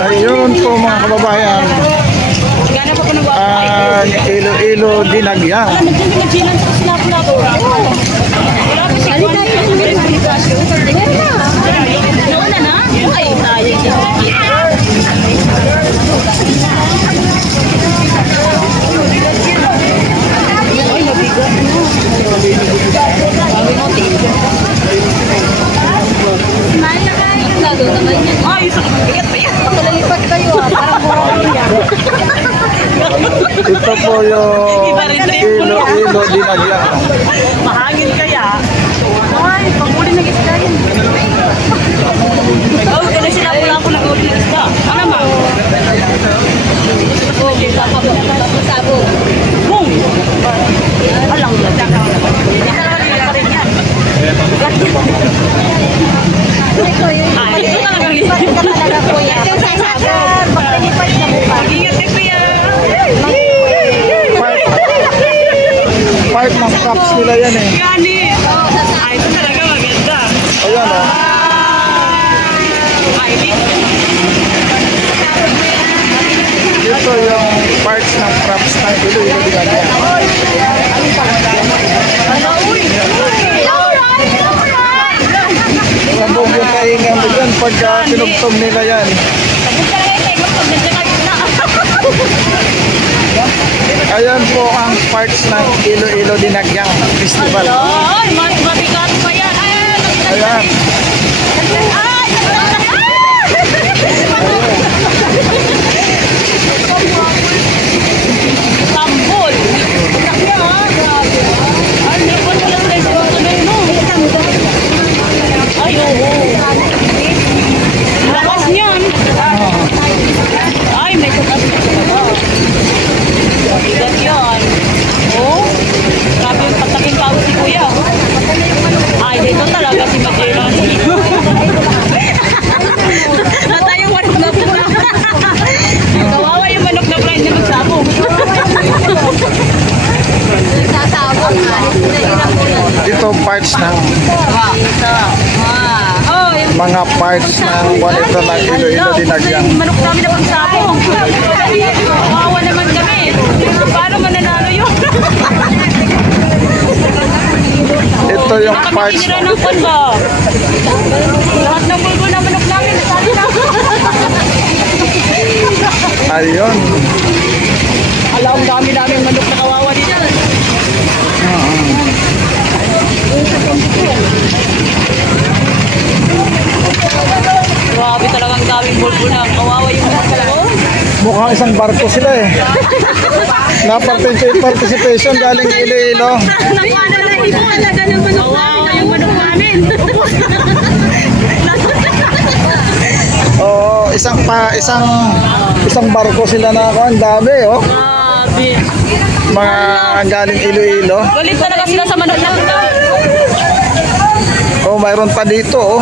Ayun po mga kababayan, Iloilo Dinagyang. Ito po yung Iloilo Dinagyang. Mahangin kaya. Ay, panguli ng isda yun. Oh, kaya sinapula ako nag-uli ng isda. Ano ma? Sabo. Boom! Alang lang. Ay, ito talagang lipat ka talaga kuya. Pagkalipat na buka. Mag-ingat ka kuya. Part ng props nila yan eh. Gani. Ay, ito talaga maganda. Ayan o. Ay, Ito yung parts ng props ng Iloilo Dinagyang. Sabog yung kaingan mo dyan pagka pinugtong nila yan. Ayan po ang parts ng Iloilo Dinagyang Festival. ay, mabigat pa yan. Ayan. Tambol. Ay, nipon mo lang tayo sa tunay mo. Ay, oo. Lakas niyan. Ay, may katas na ba? Bigat yan. Oh, grabe yung pataking pao si kuya. Ay, dito talaga si Magellan. Natayong manok na pula. Kawawa yung manok na blind na magsabong. Sasabong. Ito parts ng mga parts ng walito ng Iloilo Dinagyang. Manok namin na pagsabong. Kawawa naman kami. Paano mananalo yun? Ito yung parts. Nakamitira ng kondo. Lahat ng bulbo na manok namin. Nasali na. Ayun. Alam, dami namin manok na kawawa dito. Grabe talagang daming bulbo na kawawa yung manok talaga. Mukhang isang barko sila eh. Na-participation galing Iloilo. Kawawa yung manok namin. Oo, isang barko sila na ako. Ang dami oh. Grabe. Mga galing Iloilo. Galit talaga sila sa manok namin. Oh, mayroon pa dito oh.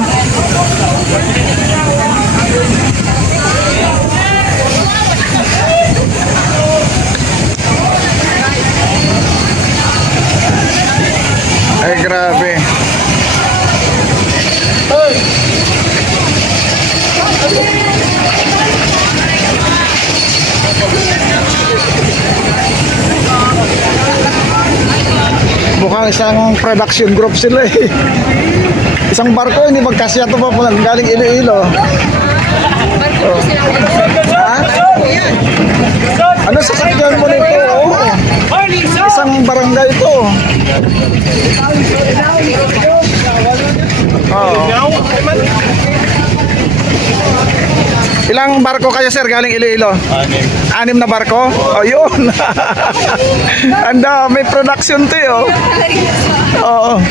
Ay, grabe. Mukhang isang production group sila eh. Isang barko, hindi magkasya ito pa po galing Iloilo. Oh. Ha? Ano sasakyan mo nito? Oh. Isang barangay ito. Oh. Ilang barko kayo sir galing Iloilo? 6 na barko? O yun. Anda, may production to yun. Oo.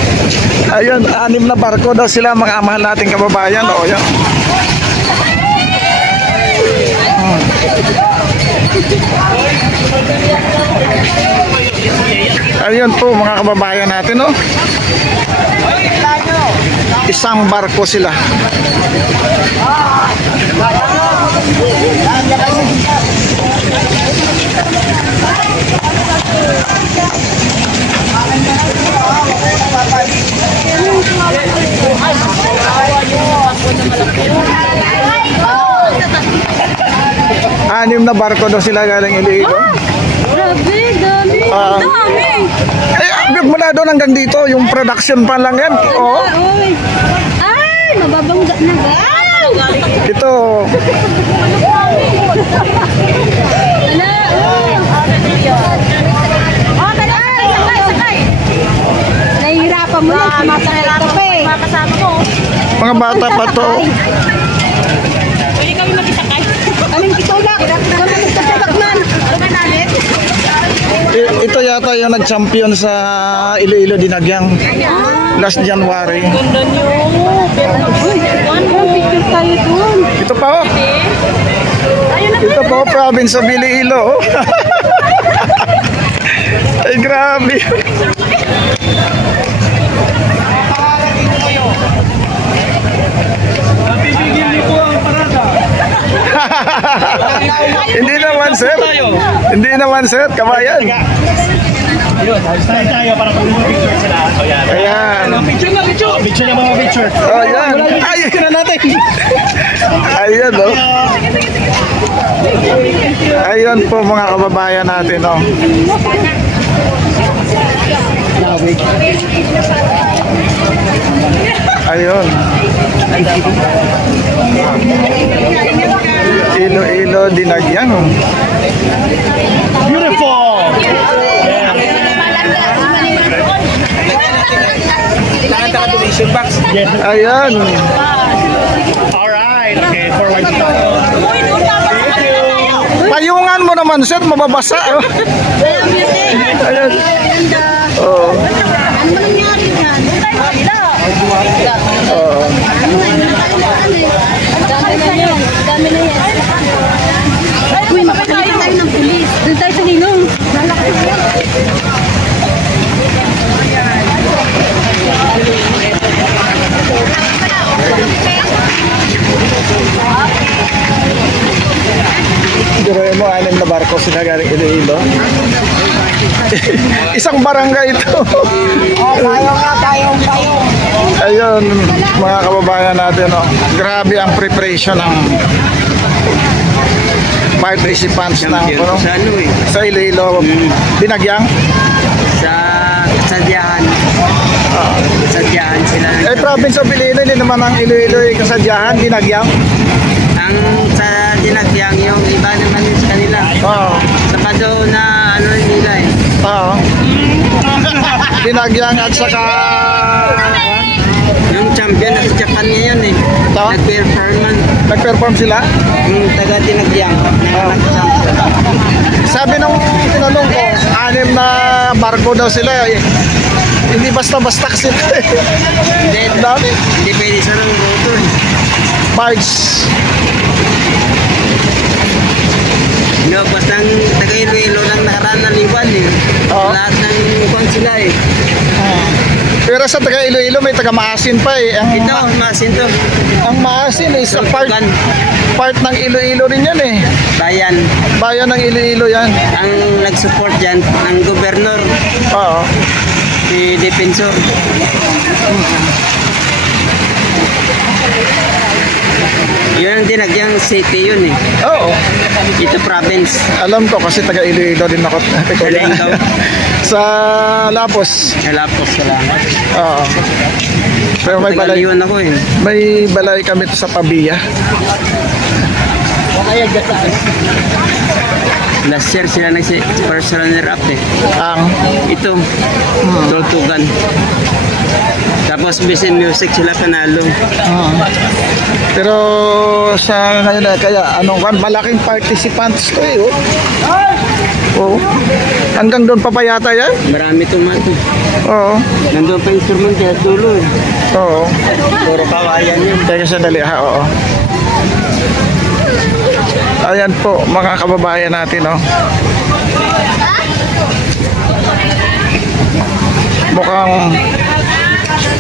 Ayun, 6 na barko daw sila, mga mahal nating kababayan. O yun. Ayun po mga kababayan natin, no? Isang barko sila. Anim na barko daw sila galing Iloilo. Grabe, dami. Dami. Mula doon hanggang dito, yung production pa lang yan. Oo. Ay, mababangga na ba? Ito. Sakay. Nahihirapan mo na, sumasakay ka pa eh. Mga bata pa to. Pwede kami mag-isakay. Kaming itulak. Kami magtatulak man. Ito yata yung nag-champion sa Iloilo Dinagyang last January. Ganda niyo. Picture tayo dun. Ito pa oh. Ito po, province of Iloilo. Ay grabe. Hindi naman sir. Hindi naman sir, kabayan. Tayo para pag-picture sila. Ayan. Picture na, picture. Picture na mga picture. Oh, ayan. Ayun na natin. Ayun oh. Ayun po mga kababayan natin oh. Ayun. Iloilo Dinagyang. Beautiful. Ayan. Alright. Okay, forward. Payungan mo naman sir, mababasa oh. Ayan. Oh. Ano nangyari dyan? Oh. Dami na yan. Uy, mapapalita tayo ng pulis. Doon tayo sa Ninong. Diroy mo, 6 na barko sila galing Iloilo. Isang barangay ito. Ayun, mga kababayan natin, oh. Grabe ang preparation ng participants ng sa Iloilo. Dinagyang? Sa Diyan. Sa Diyan sila. Province of Iloilo, hindi naman ang Iloilo ay kasadyahan, Dinagyang. Ang sa Dinagyang yung iba naman sa kanila. Oo. Sa Pado na ano nila eh. Oo. Dinagyang at saka Yung champion sa Japan ngayon eh. Ito? Nag-perform sila? Yung taga Dinagyang na nag-champion. Sabi nung tinanong ko, 6 na barko daw sila eh. Hindi basta-basta kasi Hindi, ang dami. hindi pwede sa ng rotor eh. Barge. No, basta ang taga Iloilo lang nakaraan na liwan eh. Oo. Lahat ng kwan sila eh. Pero sa taga Iloilo may taga Maasin pa eh. Ito, masin to. Ang Maasin is a part ng Iloilo rin yan eh. Bayan. Bayan ng Iloilo yan. Ang nag-support dyan, ang gobernur, Oo. si Defensor. Yun ang Dinagyang City yun eh. Oo. Ito province. Alam ko kasi taga Iloilo din ako. Ikaw? Sa Lapos. Kalapos, salamat. Oo. Pero may balay. Tagaliwan ako eh. May balay kami sa Pabia. Last year sila first runner-up eh. Ang Ito, Tultugan. Tapos Bisin Music sila panalo. pero sa ngayon kaya anong kan malaking participants to eh. Oh. Hanggang doon pa yata yan? Marami tumato. Oo. Nandun pa instrument kaya dulo eh. Oo. Puro kawayan yun. Teka sandali ha, oo. Ayan po mga kababayan natin, oh. Mukhang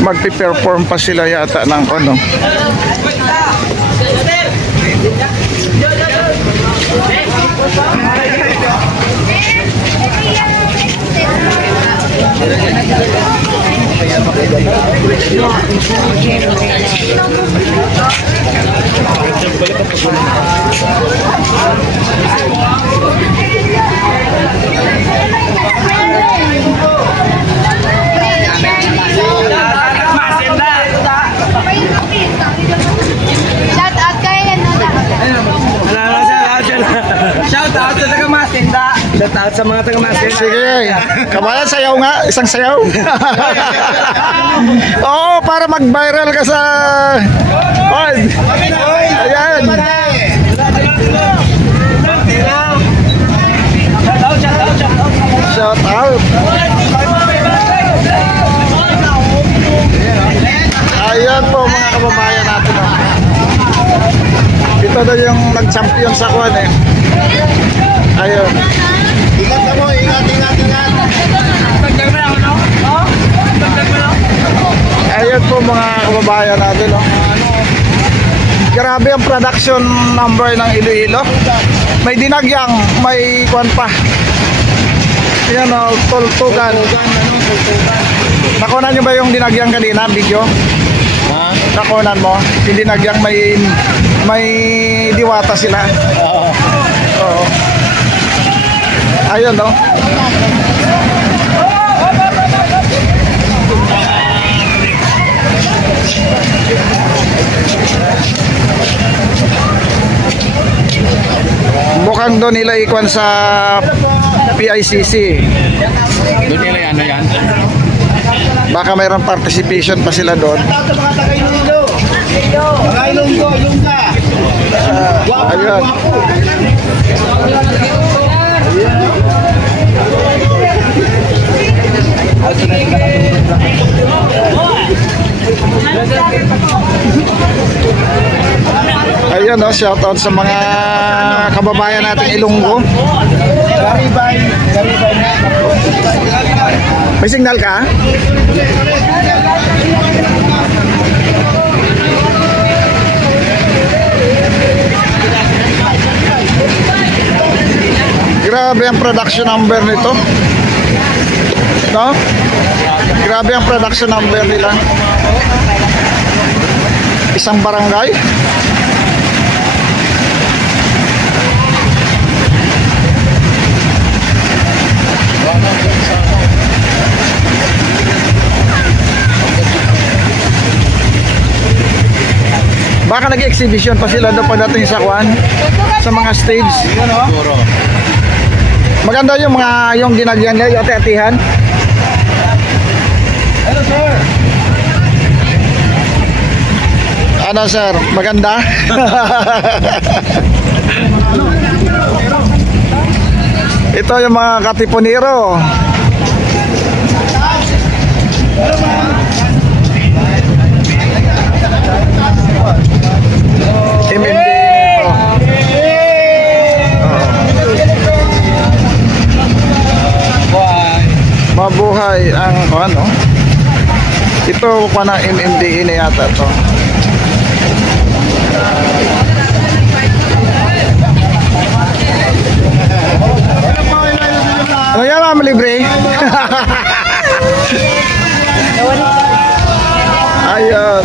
magpi-perform pa sila yata ng ano. Shout out kay Shout out sa taga-Masinda. Shout out sa mga taga-Masinda. Sige, kabayan sayaw nga, isang sayaw. Oo, para mag-viral ka sa... Oy! Ayan! Shout out! Ayan po mga kababayan natin. Ito daw yung nag-champion sa kwan eh. Ayun. Ingat na mo, ingat. Ayun po mga kababayan natin, no? Grabe ang production number ng Iloilo. May dinagyang, may kwan pa. Yan o, Tultugan. Nakunan nyo ba yung dinagyang kanina, video? Nakunan mo? Yung dinagyang may diwata sila. Oo. Ayun, no? Mukhang doon nila ikwan sa PICC. Doon nila ano yan? Baka mayroong participation pa sila doon. Ayun. Ayun, no, shout out sa mga kababayan nating Ilonggo. May signal ka? Grabe ang production number nito. No? Grabe ang production number nila. Isang barangay. Baka nag-exhibition pa sila doon pagdating sa kwan, sa mga stage. Maganda yung ginagyan niya, yung ati-atihan. Hello, sir. Ano sir, maganda? Ito yung mga katipunero. MMD ito. Mabuhay ang ano. Ito pa ng MMDA na yata to. Ano yan ma'am, libre? Ayun.